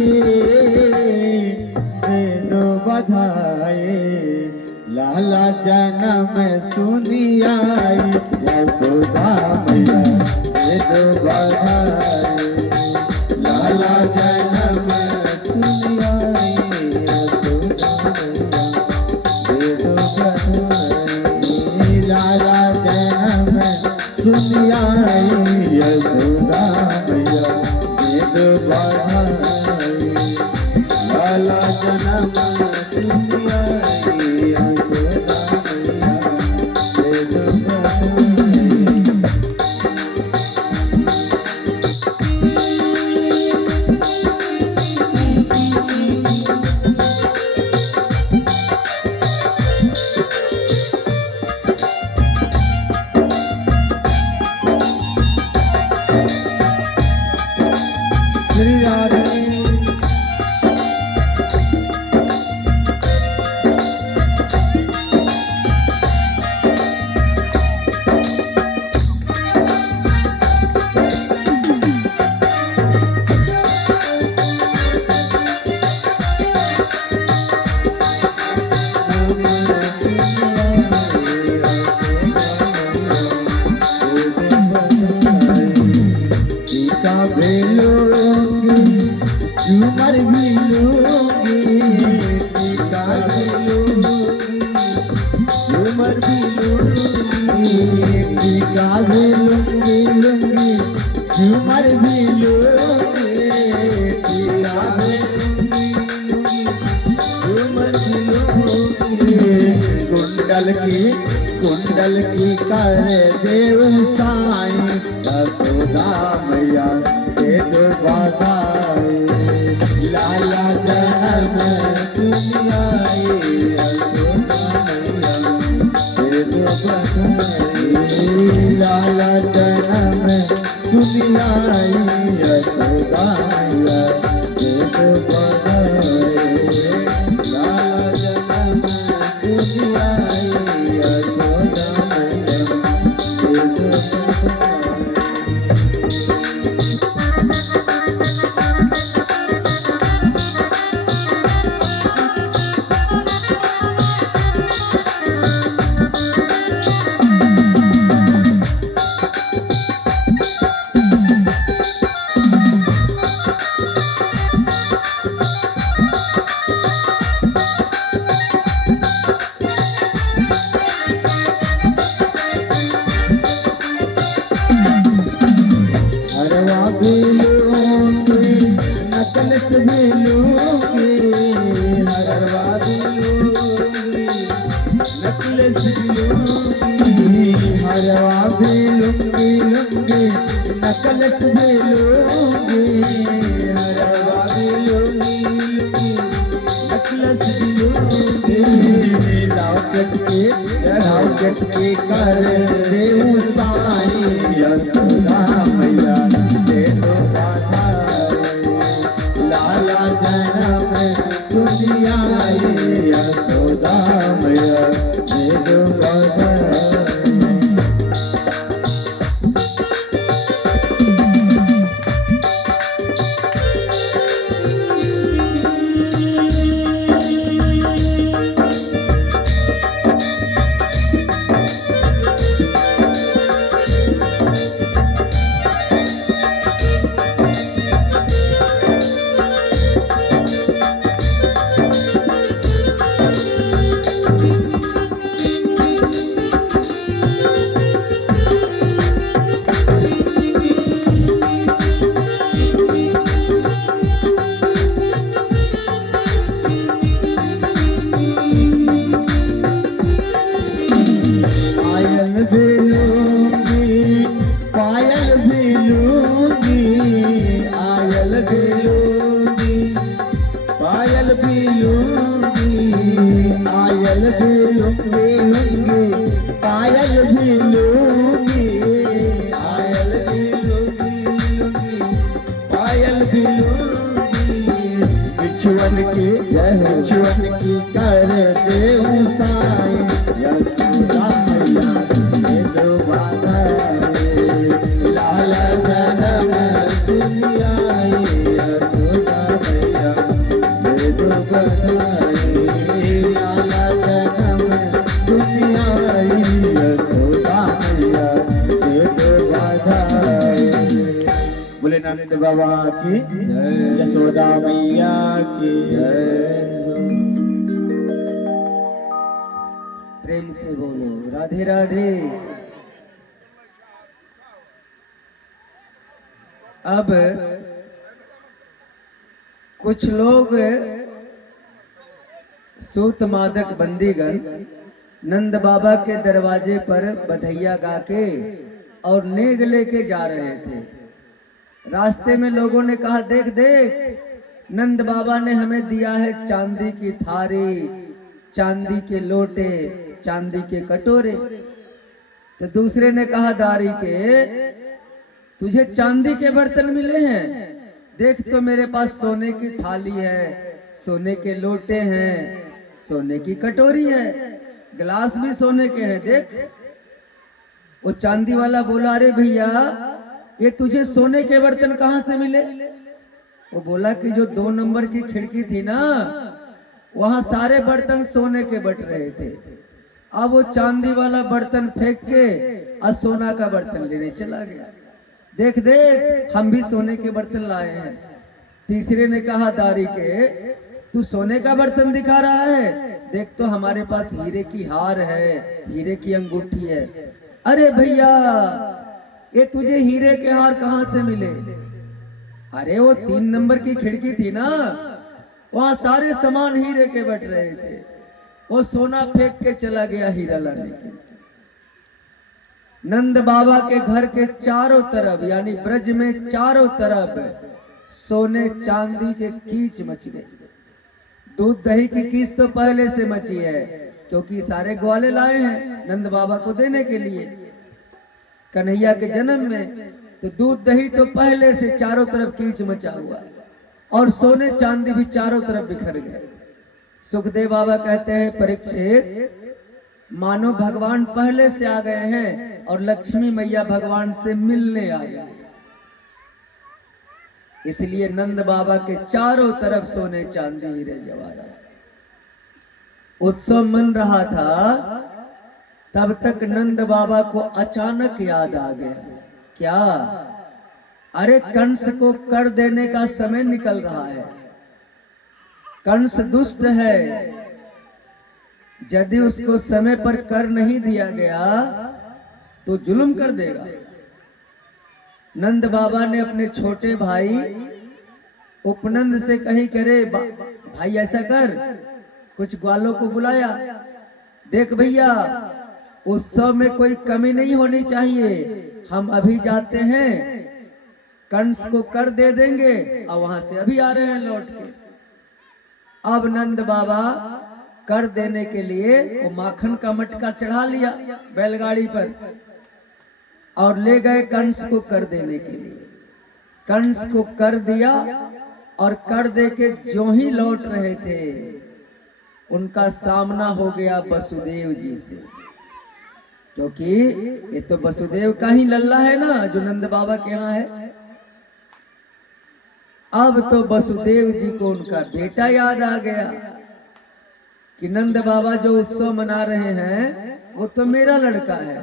दे दो बधाई लाला जन्म सुनी आई यशोदा मैया दे दो बधाई लाला जन्म सुनी आई यशोदा मैया दे दो बधाई लाला जन्म सुनी आई यशोदा मैया दे दो बधाई लाला जन्म सुनी आई यशोदा मैया दे दो बधाई। श्री राधे टीका भी लूंगी झूमर भी लूंगी टीका भी लूंगी झूमर भी लूंगी टीका भी लूंगी झूमर भी लूंगी टीका भी लूंगी झूमर भी लूंगी कुंडल की कर देव साईं यशोदा मैया दे दो बधाई लाला जन्म सुनी आई यशोदा मैया दे दो बधाई लाला जन्म सुनी आई यशोदा मैया दे दो बधाई लाला जन्म सुनी आई यशोदा मैया दे दो हरवा भी लूंगी नकलस भी लूंगी हरवा भी लूंगी नकलस भी लूंगी हरवा भी लूंगी नकलस भी लूंगी हरवा भी लूंगी नकलस भी लूंगी लॉकेट की कर देव साईं यशोदा मैया दे दो बधाई लाला जन्म सुनी आई यशोदा मैया दे दो बधाई। पायल भी लूंगी आयल भी लूंगी पायल भी लूंगी आयल भी लूंगी पायल भी लूंगी आयल भी लूंगी पायल भी लूंगी बिछुअन की कर देव साईं यशोदा मैया दे दो बधाई लाला जन्म सुनी आई यशोदा मैया की जय। यशोदा मैया की प्रेम से बोलो राधे राधे। अब कुछ लोग सूत मादक बंदीगण नंद बाबा के दरवाजे पर बधैया गा के और नेग लेके जा रहे थे। रास्ते में लोगों ने कहा, देख देख नंद बाबा ने हमें दिया है चांदी की थारी, चांदी के लोटे, चांदी के कटोरे। तो दूसरे ने कहा, दारी के तुझे चांदी के बर्तन मिले हैं, देख तो मेरे पास सोने की थाली है, सोने के लोटे हैं, सोने की कटोरी है, गिलास भी सोने के हैं, देख। वो चांदी वाला बोला, अरे भैया ये तुझे सोने के बर्तन कहाँ से मिले? वो बोला कि जो 2 नंबर की खिड़की थी ना, वहां सारे बर्तन सोने के बट रहे थे। अब वो चांदी वाला बर्तन फेंक के और सोना का बर्तन लेने चला गया। देख देख हम भी सोने के बर्तन लाए हैं। तीसरे ने कहा, दारी के तू सोने का बर्तन दिखा रहा है, देख तो हमारे पास हीरे की हार है, हीरे की अंगूठी है। अरे भैया ये तुझे हीरे के हार कहाँ से मिले? अरे वो 3 नंबर की खिड़की थी ना, वहां सारे सामान हीरे के बट रहे थे, वो सोना फेंक के चला गया हीरा लाने के। नंद बाबा के घर के चारों तरफ यानी ब्रज में चारों तरफ सोने चांदी के कीच मच गए। दूध दही की कीच तो पहले से मची है, क्योंकि सारे ग्वाले लाए हैं नंद बाबा को देने के लिए कन्हैया के जन्म में। तो दूध दही तो पहले से चारों तरफ कीच मचा हुआ, और सोने चांदी भी चारों तरफ बिखर गए। सुखदेव बाबा कहते हैं, परीक्षित मानो भगवान पहले से आ गए हैं और लक्ष्मी मैया भगवान से मिलने आ गए। इसलिए नंद बाबा के चारों तरफ सोने चांदी हीरे जवाहरात। उत्सव मन रहा था, तब तक नंद बाबा को अचानक याद आ गया। क्या? अरे कंस को कर देने का समय निकल रहा है। कंस दुष्ट है, यदि उसको समय पर कर नहीं दिया गया तो जुल्म कर देगा। नंद बाबा ने अपने छोटे भाई उपनंद से कही, करे भाई ऐसा कर, कुछ ग्वालों को बुलाया, देख भैया उत्सव में कोई कमी नहीं होनी चाहिए, हम अभी जाते हैं कंस को कर दे देंगे और वहां से अभी आ रहे हैं लौट के। अब नंद बाबा कर देने के लिए वो माखन का मटका चढ़ा लिया बैलगाड़ी पर और ले गए कंस को कर देने के लिए। कंस को कर दिया और कर दे के जो ही लौट रहे थे उनका सामना हो गया वसुदेव जी से, क्योंकि ये तो वसुदेव का ही लल्ला है ना जो नंद बाबा के यहाँ है। अब तो वसुदेव जी को उनका बेटा याद आ गया कि नंद बाबा जो उत्सव मना रहे हैं वो तो मेरा लड़का है।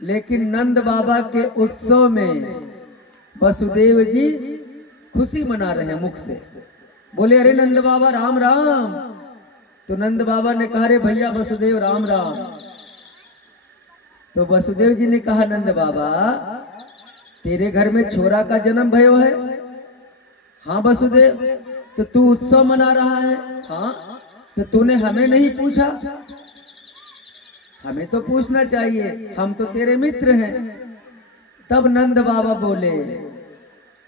लेकिन नंद बाबा के उत्सव में वसुदेव जी खुशी मना रहे हैं मुख से, बोले अरे नंद बाबा राम राम। तो नंद बाबा ने कहा, अरे भैया वसुदेव राम राम। तो वसुदेव जी ने कहा, नंद बाबा तेरे घर में छोरा का जन्म भयो है? हाँ वसुदेव। तो तू उत्सव मना रहा है? हाँ। तो तूने हमें नहीं पूछा? हमें तो पूछना चाहिए, हम तो तेरे मित्र हैं। तब नंद बाबा बोले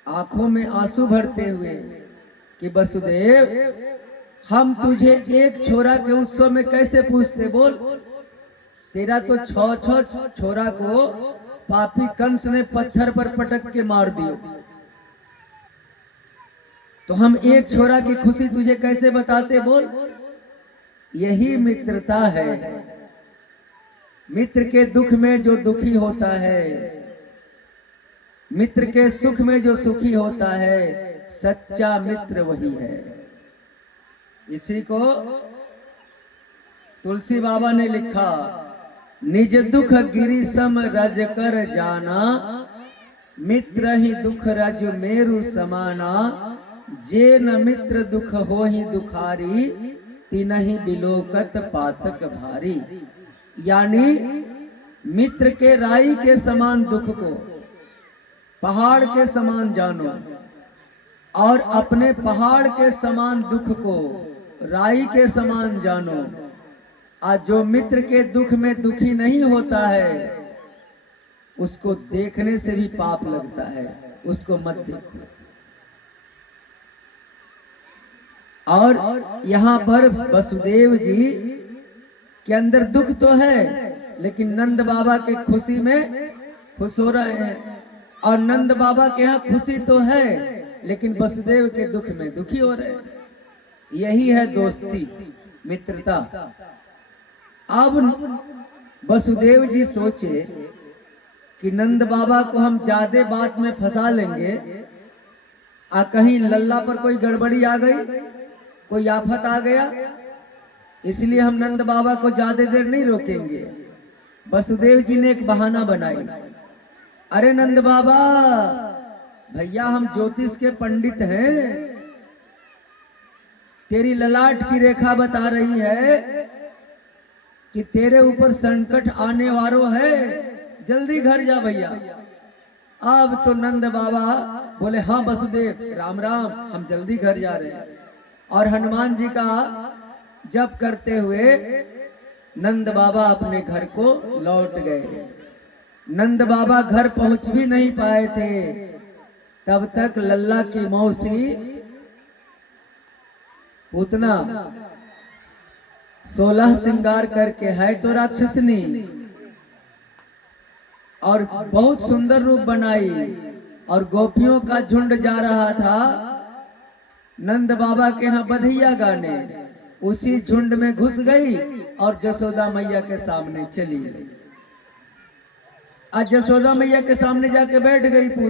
आंखों में आंसू भरते हुए कि वसुदेव हम तुझे एक छोरा के उत्सव में कैसे पूछते, बोल। तेरा तो 6 छोरा को पापी कंस ने पत्थर पर पटक के मार दियो, तो हम एक छोरा की खुशी तुझे कैसे बताते, बोल। यही मित्रता है। मित्र के दुख में जो दुखी होता है, मित्र के सुख में जो सुखी होता है, सच्चा मित्र वही है। इसी को तुलसी बाबा ने लिखा, निज दुख गिरि सम रज कर जाना, मित्र ही दुख रज मेरु समाना, जे न मित्र दुख हो ही दुखारी, तिनहि बिलोकत पातक भारी। यानी मित्र के राई के समान दुख को पहाड़ के समान जानो, और अपने पहाड़ के समान दुख को राई के समान जानो। आज जो मित्र के दुख में दुखी नहीं होता है, उसको देखने से भी पाप लगता है, उसको मत देखो। और यहाँ पर वसुदेव जी के अंदर दुख तो है, लेकिन नंद बाबा के खुशी में खुश हो रहे हैं, और नंद बाबा के यहाँ खुशी तो है, लेकिन वसुदेव के दुख में दुखी हो रहे हैं। यही है दोस्ती, मित्रता। अब वसुदेव जी सोचे कि नंद बाबा को हम ज्यादा बात में फंसा लेंगे, कहीं लल्ला पर कोई गड़बड़ी आ गई, कोई आफत आ गया, इसलिए हम नंद बाबा को ज्यादा देर नहीं रोकेंगे। वसुदेव जी ने एक बहाना बनाई। अरे नंद बाबा, भैया हम ज्योतिष के पंडित हैं, तेरी ललाट की रेखा बता रही है कि तेरे ऊपर संकट आने वालों है, जल्दी घर जा भैया। अब तो नंद बाबा बोले हाँ वसुदेव, राम राम, हम जल्दी घर जा रहे हैं। और हनुमान जी का जप करते हुए नंद बाबा अपने घर को लौट गए। नंद बाबा घर पहुंच भी नहीं पाए थे, तब तक लल्ला की मौसी पूतना 16 श्रृंगार करके, है तो राक्षसनी, और बहुत सुंदर रूप बनाई, और गोपियों का झुंड जा रहा था नंद बाबा के यहाँ बधैया गाने। उसी झुंड में घुस गई और जसोदा मैया के सामने चली गई। आज जसोदा मैया के सामने जाके बैठ गई।